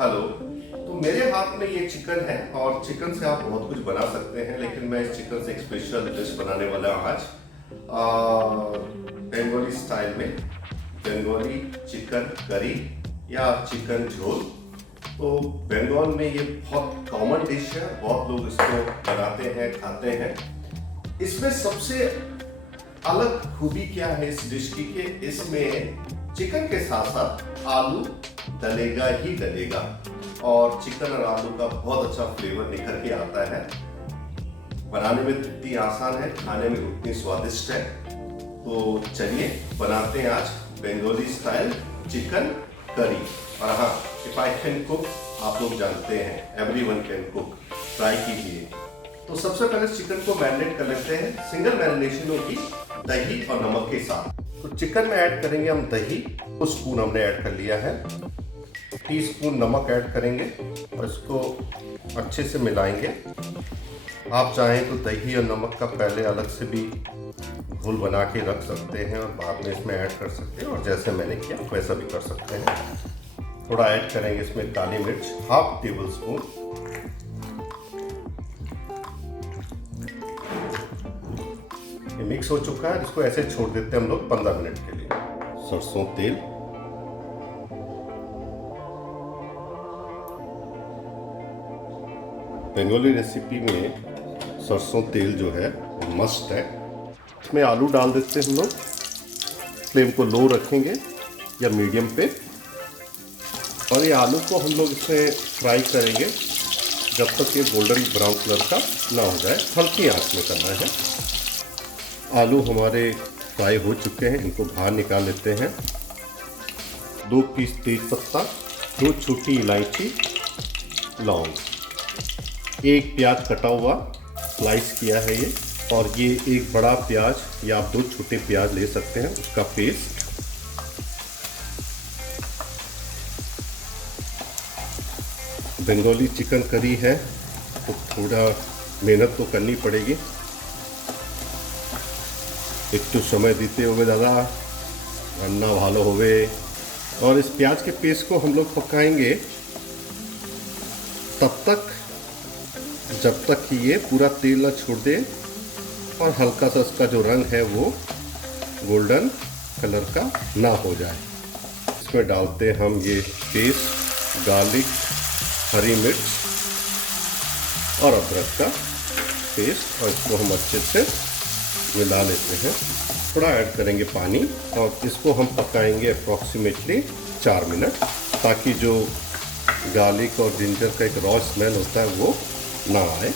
Hello. तो मेरे हाथ में ये चिकन है और चिकन से आप बहुत कुछ बना सकते हैं, लेकिन मैं इस चिकन से एक स्पेशल डिश बनाने वाला हूँ आज बंगाली स्टाइल में। बंगाली चिकन करी या चिकन झोल। तो बंगाल में ये बहुत कॉमन डिश है, बहुत लोग इसको बनाते हैं, खाते हैं। इसमें सबसे अलग खूबी क्या है इस डिश की कि इसमें चिकन के साथ साथ आलू डलेगा ही डलेगा और चिकन और आलू का बहुत अच्छा फ्लेवर निखर के आता है। बनाने में इतनी आसान है, खाने में उतनी स्वादिष्ट है। तो चलिए बनाते हैं आज बंगाली स्टाइल चिकन करी। और हाँ, इफ आई कैन कुक, आप लोग जानते हैं एवरीवन कैन कुक, ट्राई कीजिए। तो सबसे पहले चिकन को मैरिनेट कर लेते हैं। सिंगल मैरिनेशन होगी दही और नमक के साथ। तो चिकन में ऐड करेंगे हम दही, 2 स्पून हमने ऐड कर लिया है। टीस्पून नमक ऐड करेंगे और इसको अच्छे से मिलाएंगे। आप चाहें तो दही और नमक का पहले अलग से भी घोल बना के रख सकते हैं और बाद में इसमें ऐड कर सकते हैं, और जैसे मैंने किया वैसा भी कर सकते हैं। थोड़ा ऐड करेंगे इसमें काली मिर्च, 1/2 टेबल स्पून। ये मिक्स हो चुका है, इसको ऐसे छोड़ देते हैं हम लोग 15 मिनट के लिए। सरसों तेल, बंगाली रेसिपी में सरसों तेल जो है मस्ट है। इसमें आलू डाल देते हैं हम लोग। फ्लेम को लो रखेंगे या मीडियम पे, और ये आलू को हम लोग इसमें फ्राई करेंगे जब तक ये गोल्डन ब्राउन कलर का ना हो जाए। हल्की आंच में करना है। आलू हमारे फ्राई हो चुके हैं, इनको बाहर निकाल लेते हैं। 2 पीस तेज पत्ता, 2 छोटी इलायची, लौंग, 1 प्याज कटा हुआ स्लाइस किया है ये, और ये 1 बड़ा प्याज या आप 2 छोटे प्याज ले सकते हैं, उसका पेस्ट। बंगाली चिकन करी है तो थोड़ा मेहनत तो करनी पड़ेगी। একটু समय दीते हुए दादा, अन्ना भालो होवे। और इस प्याज के पेस्ट को हम लोग पकाएंगे तब तक जब तक कि ये पूरा तेल ना छोड़ दे और हल्का सा इसका जो रंग है वो गोल्डन कलर का ना हो जाए। इसमें डालते हैं हम ये पेस्ट, गार्लिक, हरी मिर्च और अदरक का पेस्ट, और इसको हम अच्छे से मिला लेते हैं। थोड़ा ऐड करेंगे पानी और इसको हम पकाएंगे अप्रॉक्सीमेटली 4 मिनट, ताकि जो गार्लिक और जिंजर का एक रॉ स्मेल होता है वो ना आए।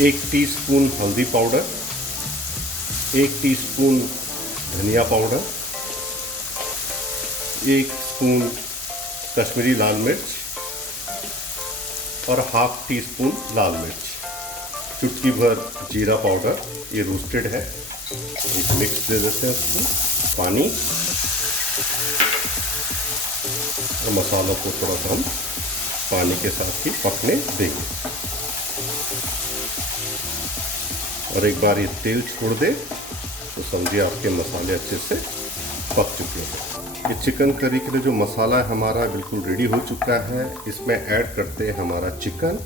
1 टीस्पून हल्दी पाउडर, 1 टीस्पून धनिया पाउडर, 1 स्पून कश्मीरी लाल मिर्च और 1/2 टीस्पून लाल मिर्च, चुटकी भर जीरा पाउडर, ये रोस्टेड है। एक मिक्स दे देते हैं उसको, पानी और मसालों को थोड़ा सा हम पानी के साथ ही पकने देंगे। और एक बार ये तेल छोड़ दे तो समझिए आपके मसाले अच्छे से पक चुके हैं। ये चिकन करी के लिए जो मसाला है हमारा बिल्कुल रेडी हो चुका है। इसमें ऐड करते हैं हमारा चिकन।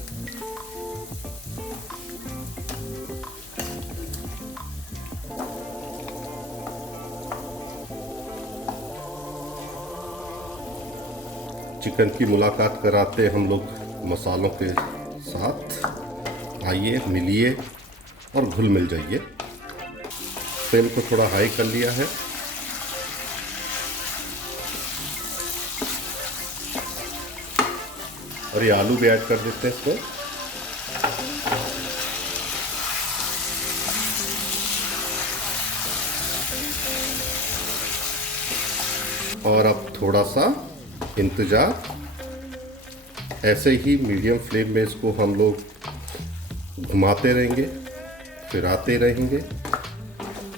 चिकन की मुलाकात कराते हम लोग मसालों के साथ। आइए, मिलिए और घुल मिल जाइए। फ्लेम को थोड़ा हाई कर लिया है। और ये आलू भी ऐड कर देते हैं इसमें। और अब थोड़ा सा इंतजार, ऐसे ही मीडियम फ्लेम में इसको हम लोग घुमाते रहेंगे, फिराते रहेंगे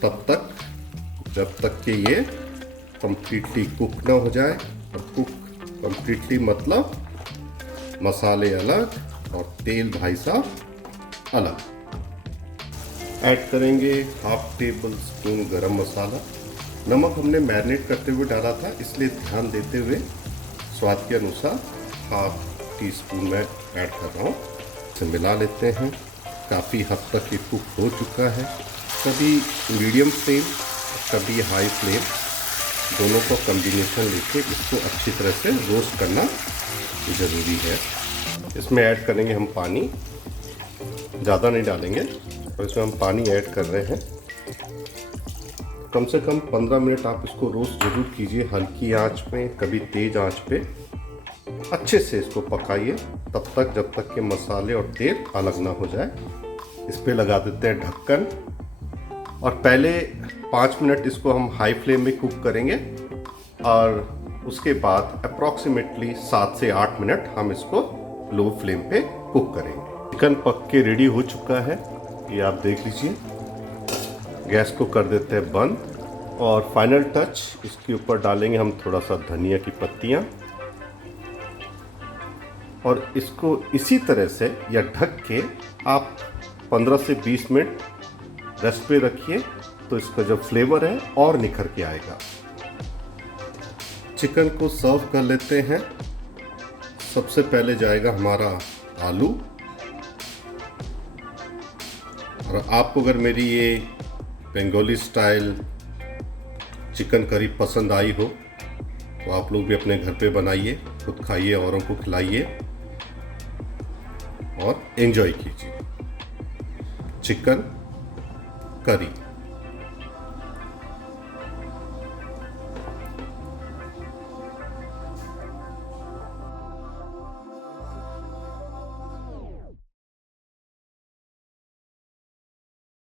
तब तक जब तक कि ये कंप्लीटली कुक ना हो जाए। और कुक कंप्लीटली मतलब मसाले अलग और तेल भाई साहब अलग। ऐड करेंगे 1/2 टेबल स्पून गरम मसाला। नमक हमने मैरिनेट करते हुए डाला था, इसलिए ध्यान देते हुए स्वाद के अनुसार हाफ टी स्पून में ऐड कर रहा हूँ। इसे मिला लेते हैं। काफ़ी हद तक ये कुक हो चुका है। कभी मीडियम फ्लेम, कभी हाई फ्लेम, दोनों का कॉम्बिनेशन लेके इसको अच्छी तरह से रोस्ट करना ज़रूरी है। इसमें ऐड करेंगे हम पानी, ज़्यादा नहीं डालेंगे, और इसमें हम पानी ऐड कर रहे हैं। कम से कम 15 मिनट आप इसको रोस्ट ज़रूर कीजिए, हल्की आंच पे, कभी तेज़ आंच पे। अच्छे से इसको पकाइए तब तक जब तक कि मसाले और तेल अलग ना हो जाए। इस पे लगा देते हैं ढक्कन, और पहले 5 मिनट इसको हम हाई फ्लेम में कुक करेंगे, और उसके बाद अप्रॉक्सीमेटली 7 से 8 मिनट हम इसको लो फ्लेम पे कुक करेंगे। चिकन पक के रेडी हो चुका है, ये आप देख लीजिए। गैस को कर देते हैं बंद, और फाइनल टच इसके ऊपर डालेंगे हम थोड़ा सा धनिया की पत्तियाँ, और इसको इसी तरह से या ढक के आप 15 से 20 मिनट रेस्ट पे रखिए, तो इसका जो फ्लेवर है और निखर के आएगा। चिकन को सर्व कर लेते हैं। सबसे पहले जाएगा हमारा आलू, और आपको अगर मेरी ये बंगाली स्टाइल चिकन करी पसंद आई हो तो आप लोग भी अपने घर पे बनाइए, खुद खाइए, औरों को खिलाइए और एंजॉय कीजिए चिकन करी।